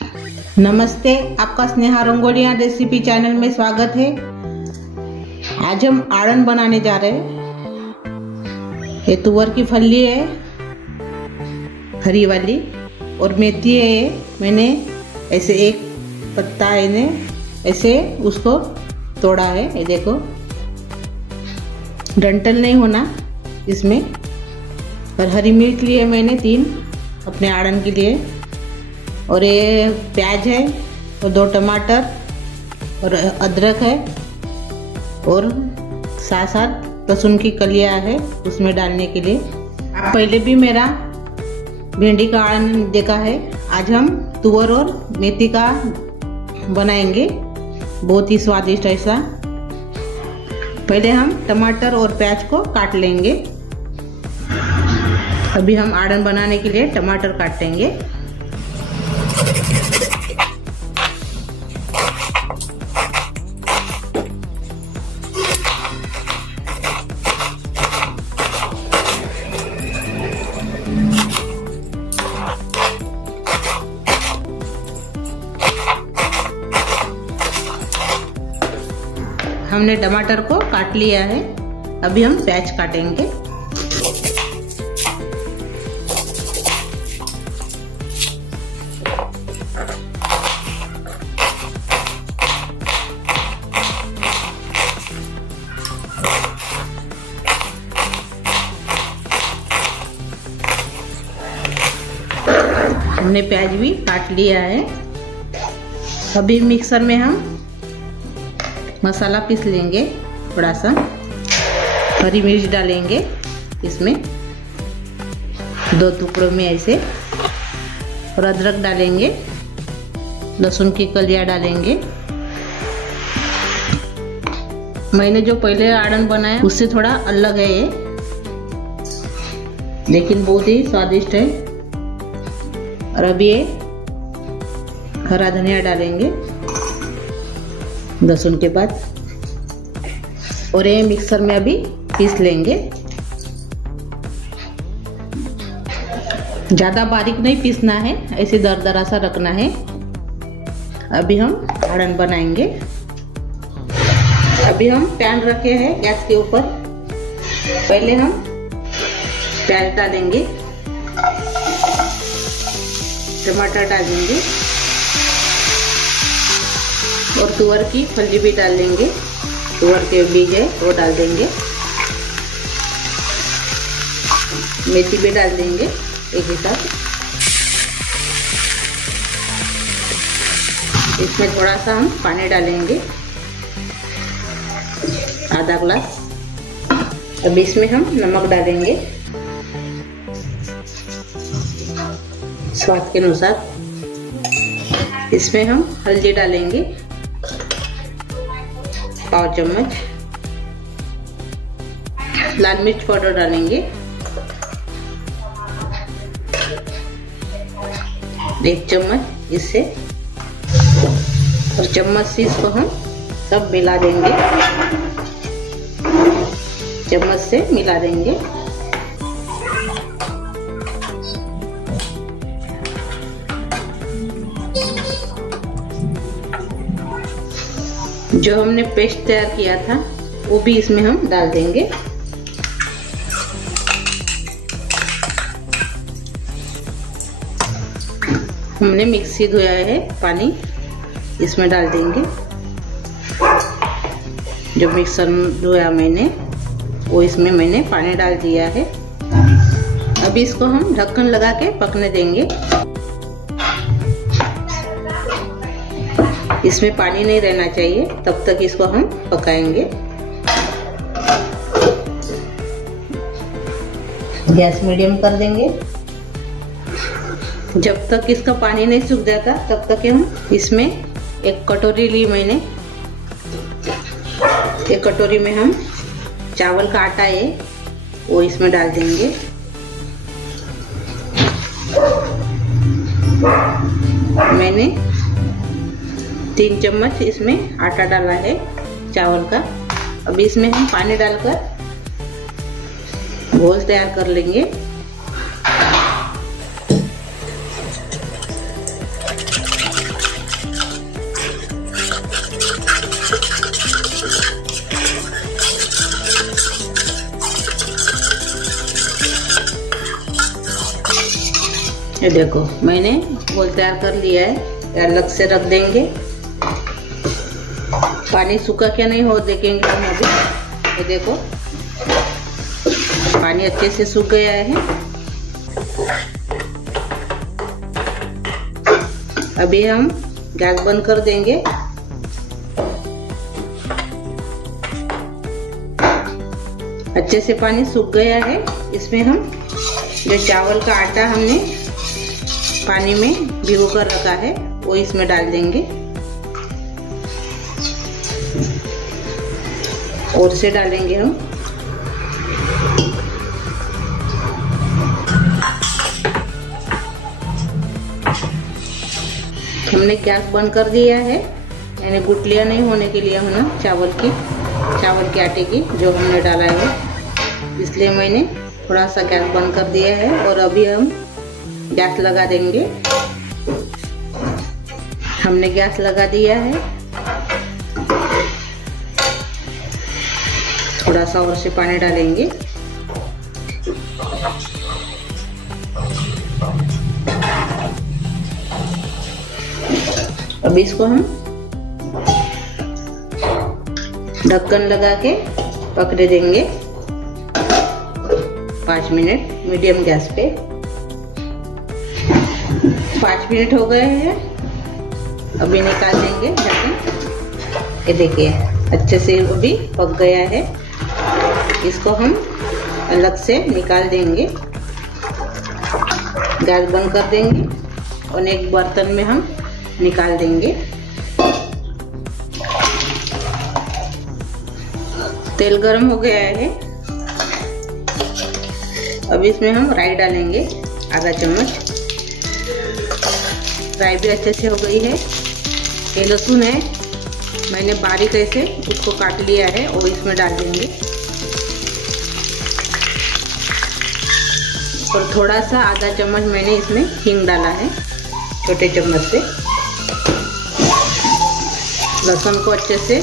नमस्ते, आपका Sneha रंगोलिया recipe channel में स्वागत है। आज हम आड़न बनाने जा रहे हैं। ये तुअर की फली है, हरी वाली, और मेथी है। ये मैंने ऐसे एक पत्ता है ने ऐसे उसको तोड़ा है। ये देखो, डंठल नहीं होना इसमें। और हरी मिर्च लिए मैंने 3 अपने आड़न के लिए, और ये प्याज है, और 2 टमाटर, और अदरक है, और साथ लहसुन की कलियां है उसमें डालने के लिए। आप पहले भी मेरा भिंडी का आड़न देखा है। आज हम तुअर और मेथी का बनाएंगे, बहुत ही स्वादिष्ट ऐसा। पहले हम टमाटर और प्याज को काट लेंगे। अभी हम आड़न बनाने के लिए टमाटर काटेंगे। हमने टमाटर को काट लिया है। अभी हम प्याज काटेंगे। हमने प्याज भी काट लिया है। अभी मिक्सर में हम मसाला पीस लेंगे। थोड़ा सा हरी मिर्च डालेंगे इसमें 2 टुकड़ों में ऐसे, और अदरक डालेंगे, लहसुन की कलियां डालेंगे। मैंने जो पहले आड़न बनाया उससे थोड़ा अलग है ये, लेकिन बहुत ही स्वादिष्ट है। और अभी ये हरा धनिया डालेंगे लहसुन के बाद, और ये मिक्सर में अभी पीस लेंगे। ज्यादा बारीक नहीं पीसना है, ऐसे दरदरा सा रखना है। अभी हम आड़न बनाएंगे। अभी हम पैन रखे हैं गैस के ऊपर। पहले हम प्याज डालेंगे, टमाटर डालेंगे, और तुअर की फली भी डाल देंगे। तुअर के बीज है वो डाल देंगे। मेथी भी डाल देंगे एक ही साथ। इसमें थोड़ा सा हम पानी डालेंगे, आधा ग्लास। अब इसमें हम नमक डालेंगे स्वाद के अनुसार। इसमें हम हल्दी डालेंगे 1 चम्मच। लाल मिर्च पाउडर डालेंगे 1 चम्मच इससे, और चम्मच से इसको हम सब मिला देंगे। चम्मच से मिला देंगे। जो हमने पेस्ट तैयार किया था वो भी इसमें हम डाल देंगे। हमने मिक्सी धोया है, पानी इसमें डाल देंगे। जो मिक्सर धोया मैंने वो इसमें मैंने पानी डाल दिया है। अभी इसको हम ढक्कन लगा के पकने देंगे। इसमें पानी नहीं रहना चाहिए, तब तक इसको हम पकाएंगे। गैस मीडियम कर देंगे। जब तक इसका पानी नहीं सूख जाता तब तक हम इसमें एक कटोरी ली मैंने। एक कटोरी में हम चावल का आटा है वो इसमें डाल देंगे। मैंने 3 चम्मच इसमें आटा डाला है चावल का। अभी इसमें हम पानी डालकर घोल तैयार कर लेंगे। ये देखो मैंने घोल तैयार कर लिया है, अलग से रख देंगे। पानी सूखा क्या नहीं हो देखेंगे हम अभी। ये देखो पानी अच्छे से सूख गया है। अभी हम गैस बंद कर देंगे। अच्छे से पानी सूख गया है। इसमें हम जो चावल का आटा हमने पानी में भिगो कर रखा है वो इसमें डाल देंगे और से डालेंगे हम। हमने गैस बंद कर दिया है, यानी गुठलियां नहीं होने के लिए है ना चावल के आटे की जो हमने डाला है, इसलिए मैंने थोड़ा सा गैस बंद कर दिया है। और अभी हम गैस लगा देंगे। हमने गैस लगा दिया है। थोड़ा सा और से पानी डालेंगे। अब इसको हम ढक्कन लगा के पकने देंगे 5 मिनट मीडियम गैस पे। 5 मिनट हो गए हैं। अभी निकाल देंगे ढक्कन। ये देखिए अच्छे से अभी पक गया है। इसको हम अलग से निकाल देंगे। गैस बंद कर देंगे और एक बर्तन में हम निकाल देंगे। तेल गरम हो गया है। अब इसमें हम राई डालेंगे आधा चम्मच। राई भी अच्छे से हो गई है। ये लहसुन है, मैंने बारीक ऐसे उसको काट लिया है और इसमें डाल देंगे। और थोड़ा सा आधा चम्मच मैंने इसमें हींग डाला है छोटे चम्मच से। लहसुन को अच्छे से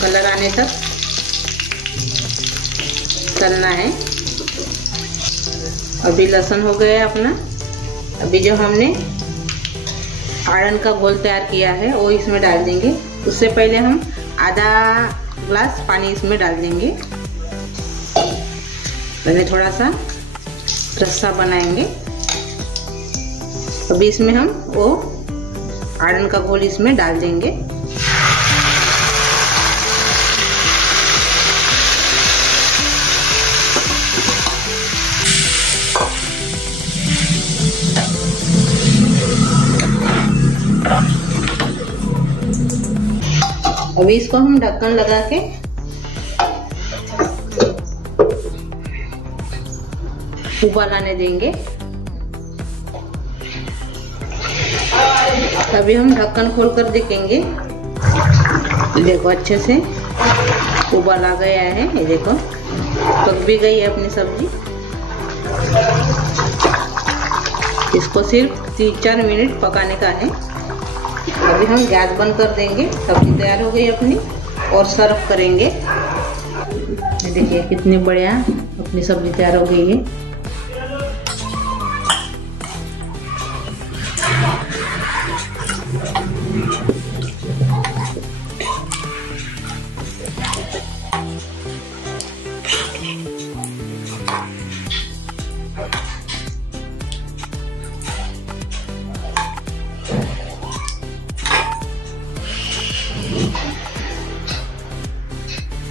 कलर आने तक तलना है। अभी लहसुन हो गया है अपना। अभी जो हमने आड़न का घोल तैयार किया है वो इसमें डाल देंगे। उससे पहले हम आधा ग्लास पानी इसमें डाल देंगे। पहले थोड़ा सा रस्सा बनाएंगे। अभी इसमें हम वो आड़न का घोल इसमें डाल देंगे। अभी इसको हम ढक्कन लगा के उबाल आने देंगे। अभी हम ढक्कन खोलकर देखेंगे। देखो अच्छे से उबाल आ गया है। ये देखो पक भी गई है अपनी सब्जी। इसको सिर्फ 3-4 मिनट पकाने का है। अभी हम गैस बंद कर देंगे। सब्जी तैयार हो गई अपनी और सर्व करेंगे। देखिए कितनी बढ़िया अपनी सब्जी तैयार हो गई है।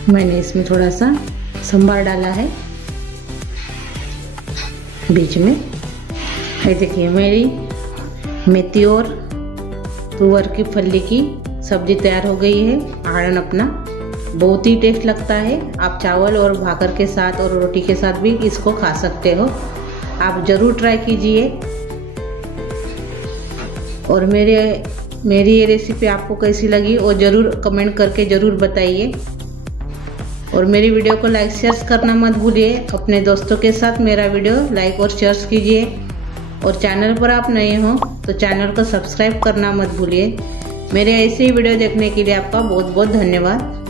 मैंने इसमें थोड़ा सा संभार डाला है बीच में। ये देखिए मेरी मेथी और तुअर की फली की सब्जी तैयार हो गई है। आड़न अपना बहुत ही टेस्ट लगता है। आप चावल और भाकर के साथ और रोटी के साथ भी इसको खा सकते हो। आप ज़रूर ट्राई कीजिए। और मेरी ये रेसिपी आपको कैसी लगी और ज़रूर कमेंट करके ज़रूर बताइए। और मेरी वीडियो को लाइक शेयर करना मत भूलिए। अपने दोस्तों के साथ मेरा वीडियो लाइक और शेयर कीजिए। और चैनल पर आप नए हो तो चैनल को सब्सक्राइब करना मत भूलिए। मेरे ऐसे ही वीडियो देखने के लिए आपका बहुत बहुत धन्यवाद।